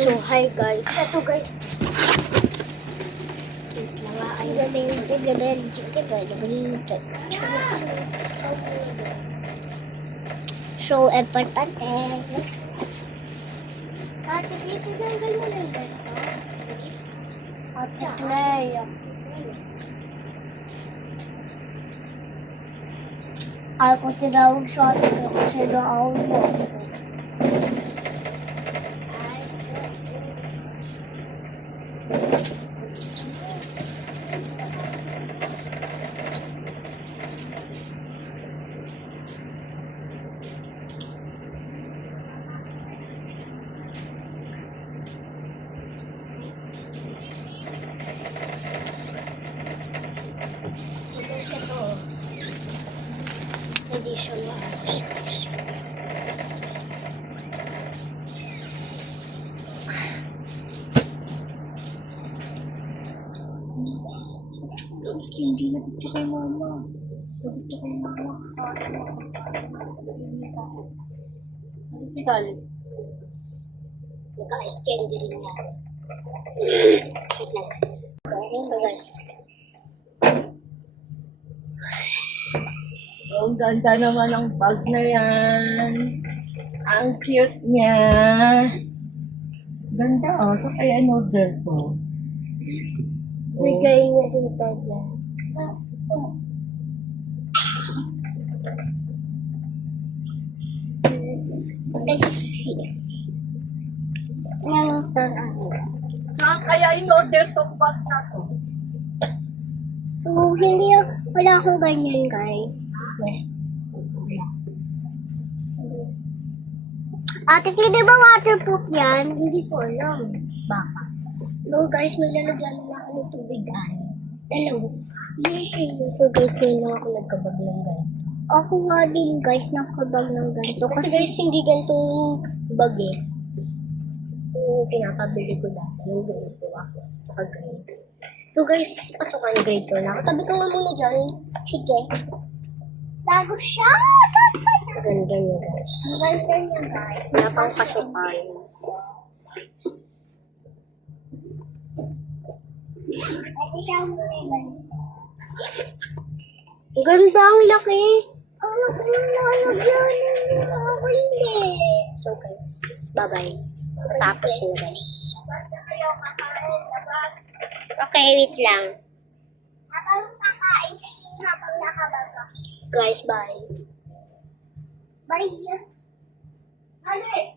So, hi guys. Ito guys. So, importante. Ate, dito ganyan mo lang ba ito? Ate Clay. Ay ko tinawag sa atin kasi naawin mo. Hindi siya maayos guys. Hindi na dito kay mama. Dito kay mama. Ano si Kali? Naka-scan din niya. Wait lang guys. So guys. Ang ganda naman ng bag na yan. Ang cute niya. Ganda oh. So kaya in-order ko. Bigay niya dito dyan. Let's see. Saan kaya in-order tong bag na to? So, hindi, wala akong ganyan, guys. Ate, di ba waterproof yan? Hindi ko alam. Baka. No, guys, may lalagyan na ako ng tubigan. Dalawa. So, guys, ngayon lang ako nagkabag ng ganito. Ako nga din, guys, nakabag ng ganito. Kasi, guys, hindi ganitong bag eh. Yung pinapabili ko dati, yung ganito ako. Saka ganito. So guys, pasukan grade 4 na ako. Tabi ko nga muna dyan. Sige. Bago siya! Ganda niya guys. Ang ganda niya guys. Wala pang pasukan. Ang ganda, ang laki. Ang laki ng lalagyan. Ako hindi. So guys, bye-bye. Tapos yun guys. Okay, wait lang. Habang kakain, habang nakabaga. Guys, bye. Bye. Bye.